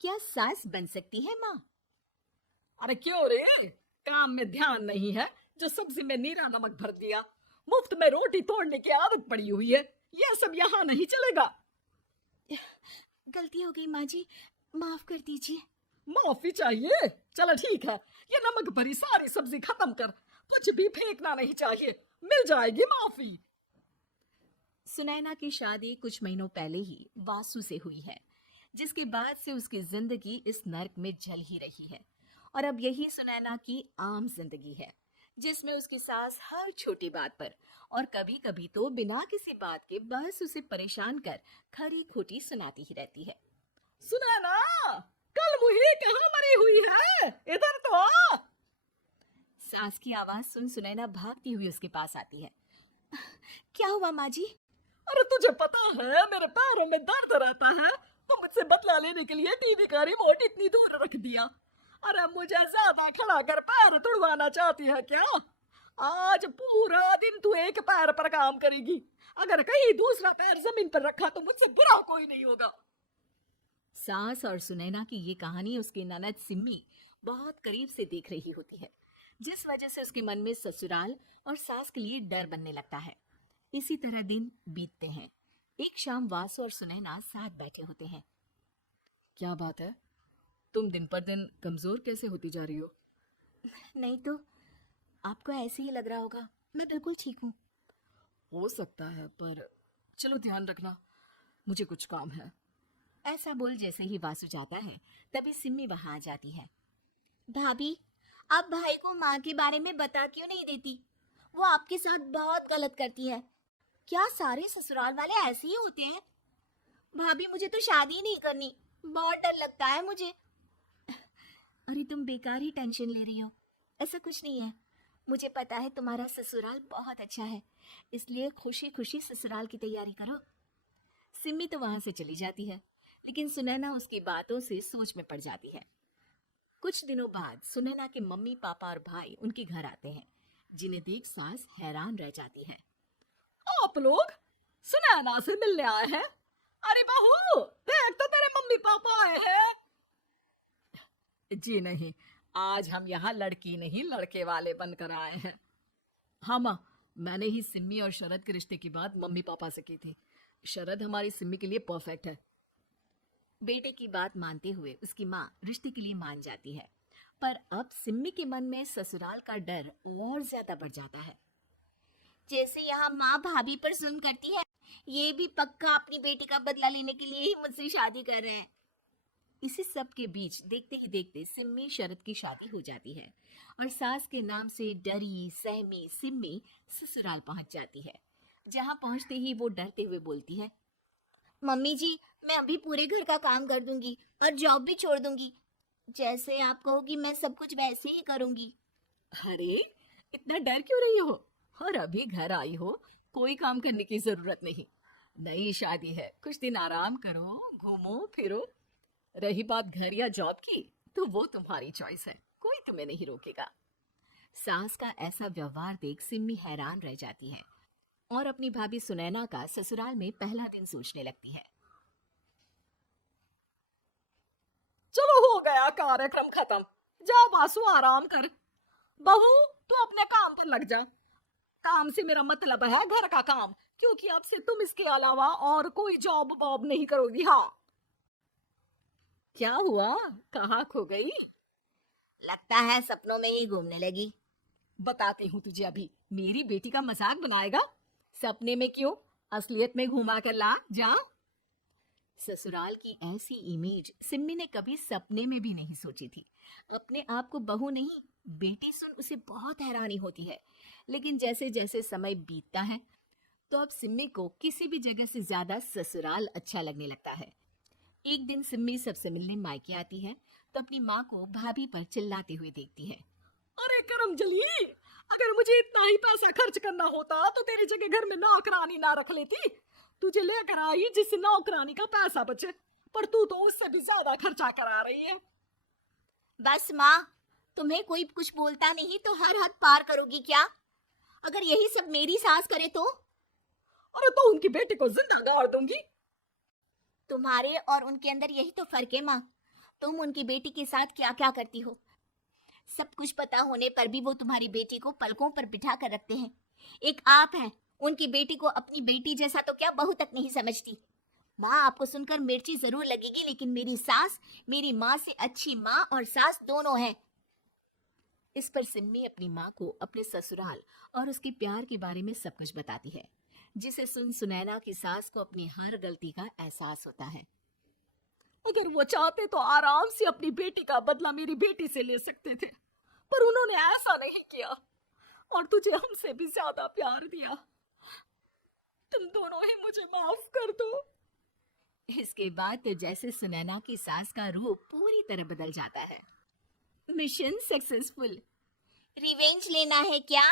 क्या सास बन सकती है माँ? अरे क्यों रे, काम में ध्यान नहीं है जो सब्जी में नीरा नमक भर दिया। मुफ्त में रोटी तोड़ने की आदत पड़ी हुई है। ये सब यहाँ नहीं चलेगा। गलती हो गई माँ जी, माफ कर दीजिए। माफी चाहिए? चलो ठीक है, ये नमक भरी सारी सब्जी खत्म कर। कुछ भी फेंकना नहीं चाहिए, मिल जाएगी माफी। सुनैना की शादी कुछ महीनों पहले ही वासु से हुई है, जिसके बाद से उसकी जिंदगी इस नर्क में जल ही रही है। और अब यही सुनैना की आम जिंदगी है, जिसमें उसकी सास हर छोटी बात पर और कभी कभी तो बिना किसी बात के बस उसे परेशान कर खरी खोटी सुनाती ही रहती है। सुना ना, कल मुही कहाँ मरी हुई है, इधर तो आ। सास की आवाज सुन सुनैना भागती हुई उसके पास आती है। क्या हुआ माँ जी? अरे तुझे पता है मेरे पैरों में दर्द रहता है, तो मुझसे बदला लेने के लिए टीवी का रिमोट इतनी दूर रख दिया। अरे मुझे ज्यादा खड़ा कर पैर तुड़वाना चाहती है क्या? आज पूरा दिन तू एक पैर पर काम करेगी। अगर कहीं दूसरा पैर जमीन पर रखा तो मुझसे बुरा कोई नहीं होगा। सास और सुनैना की ये कहानी उसकी ननद सिम्मी बहुत करीब से देख रही होती है, जिस वजह से उसके मन में ससुराल और सास के लिए डर बनने लगता है। इसी तरह दिन बीतते हैं। एक शाम वासु और सुनैना साथ बैठे होते हैं। क्या बात है, तुम दिन पर दिन कमजोर कैसे होती जा रही हो? नहीं तो आपको ऐसे ही लग रहा होगा, मैं बिल्कुल ठीक हूँ। हो सकता है, पर चलो ध्यान रखना, मुझे कुछ काम है। ऐसा बोल जैसे ही वासु जाता है, तभी सिम्मी वहां आ जाती है। भाभी, आप भाई को माँ के बारे में बता क्यों नहीं देती? वो आपके साथ बहुत गलत करती है। क्या सारे ससुराल वाले ऐसे ही होते हैं? भाभी, मुझे तो शादी नहीं करनी, बहुत डर लगता है मुझे। अरे तुम बेकार ही टेंशन ले रही हो, ऐसा कुछ नहीं है। मुझे पता है तुम्हारा ससुराल बहुत अच्छा है, इसलिए खुशी खुशी ससुराल की तैयारी करो। सिम्मी तो वहां से चली जाती है, लेकिन सुनैना उसकी बातों से सोच में पड़ जाती है। कुछ दिनों बाद सुनैना के मम्मी पापा और भाई उनके घर आते हैं, जिन्हें देख सास हैरान रह जाती है। आप लोग सुनैना से मिलने आए हैं? अरे बहू, देख तो तेरे मम्मी पापा आए हैं। जी नहीं, आज हम यहाँ लड़की नहीं लड़के वाले बनकर आए हैं। हाँ माँ, मैंने ही सिम्मी और शरद के रिश्ते की बात मम्मी पापा से की थी। शरद हमारी सिम्मी के लिए परफेक्ट है। बेटे की बात मानते हुए उसकी माँ रिश्ते के लिए मान जाती है, पर अब सिम्मी के मन में ससुराल का डर और ज्यादा बढ़ जाता है। जैसे यहाँ माँ भाभी पर जुल्म करती है, ये भी पक्का अपनी बेटी का बदला लेने के लिए ही मुझसे शादी कर रहे हैं। इसी सब के बीच देखते ही देखते सिम्मी शरद की शादी हो जाती है और सास के नाम से डरी सहमी सिम्मी ससुराल पहुंच जाती है। जहां पहुंचते ही वो डरते हुए बोलती है, मम्मी जी, मैं अभी पूरे घर का काम कर दूंगी और जॉब भी छोड़ दूंगी। जैसे आप कहोगी मैं सब कुछ वैसे ही करूंगी। अरे इतना डर क्यों रही हो? और अभी घर आई हो, कोई काम करने की जरूरत नहीं। नई शादी है, कुछ दिन आराम करो, घूमो फिरो। रही बात घर या जॉब की, तो वो तुम्हारी चॉइस है, कोई तुम्हें नहीं रोकेगा। सास का ऐसा व्यवहार देख सिम्मी हैरान रह जाती है और अपनी भाभी सुनैना का ससुराल में पहला दिन सोचने लगती है। चलो हो गया कार्यक्रम खत्म, जा वासु आराम कर। बहू, तू अपने काम पर लग जा। काम से मेरा मतलब है घर का काम, क्योंकि अब से तुम इसके अलावा और कोई जॉब वॉब नहीं करोगी। हाँ। क्या हुआ, कहाँ खो गई? लगता है सपनों में ही घूमने लगी। बताती हूँ तुझे अभी। मेरी बेटी का मजाक बनाएगा? सपने में क्यों, असलियत में घुमा कर ला जा। ससुराल की ऐसी इमेज सिम्मी ने कभी सपने में भी नहीं सोची थी। अपने आप को बहू नहीं, बेटी सुन उसे बहुत हैरानी होती है। लेकिन जैसे जैसे समय बीतता है, तो अब सिम्मी को किसी भी जगह से ज्यादा ससुराल अच्छा लगने लगता है। एक दिन सिम्मी सबसे मिलने मायके आती है, तो अपनी माँ को भाभी पर चिल्लाते हुए देखती है। अरे करम जली, अगर मुझे इतना ही पैसा खर्च करना होता तो तेरी जगह घर में नौकरानी ना रख लेती। तुझे लेकर आई जिससे नौकरानी का पैसा बचे, पर तू तो उससे भी ज्यादा खर्चा करा रही है। बस माँ, तुम्हें कोई कुछ बोलता नहीं तो हर हद पार करोगी क्या? अगर यही सब मेरी सास करे तो? अरे तो उनकी बेटी को जिंदा गाड़ दूंगी। तुम्हारे और उनके अंदर यही तो फर्क है माँ। तुम उनकी बेटी के साथ क्या क्या करती हो। सब कुछ पता होने पर भी वो तुम्हारी बेटी को पलकों पर बिठा कर रखते हैं। एक आप हैं, उनकी बेटी को अपनी बेटी जैसा तो क्या बहू तक नहीं समझती। माँ, आपको सुनकर मिर्ची जरूर लगेगी, लेकिन मेरी सास मेरी माँ से अच्छी माँ और सास दोनों हैं। इस पर सिम्मी अपनी माँ को अपने ससुराल और उसके प्यार के बारे में सब कुछ बताती है, जिसे सुन सुनैना की सास को अपनी हर गलती का एहसास होता है। अगर वो चाहते तो आराम से अपनी बेटी का बदला मेरी बेटी से ले सकते थे, पर उन्होंने ऐसा नहीं किया और तुझे हमसे भी ज्यादा प्यार दिया। तुम दोनों ही मुझे माफ कर दो। इसके बाद तो जैसे सुनैना की सास का रूप पूरी तरह बदल जाता है। Mission successful. रिवेंज लेना है क्या?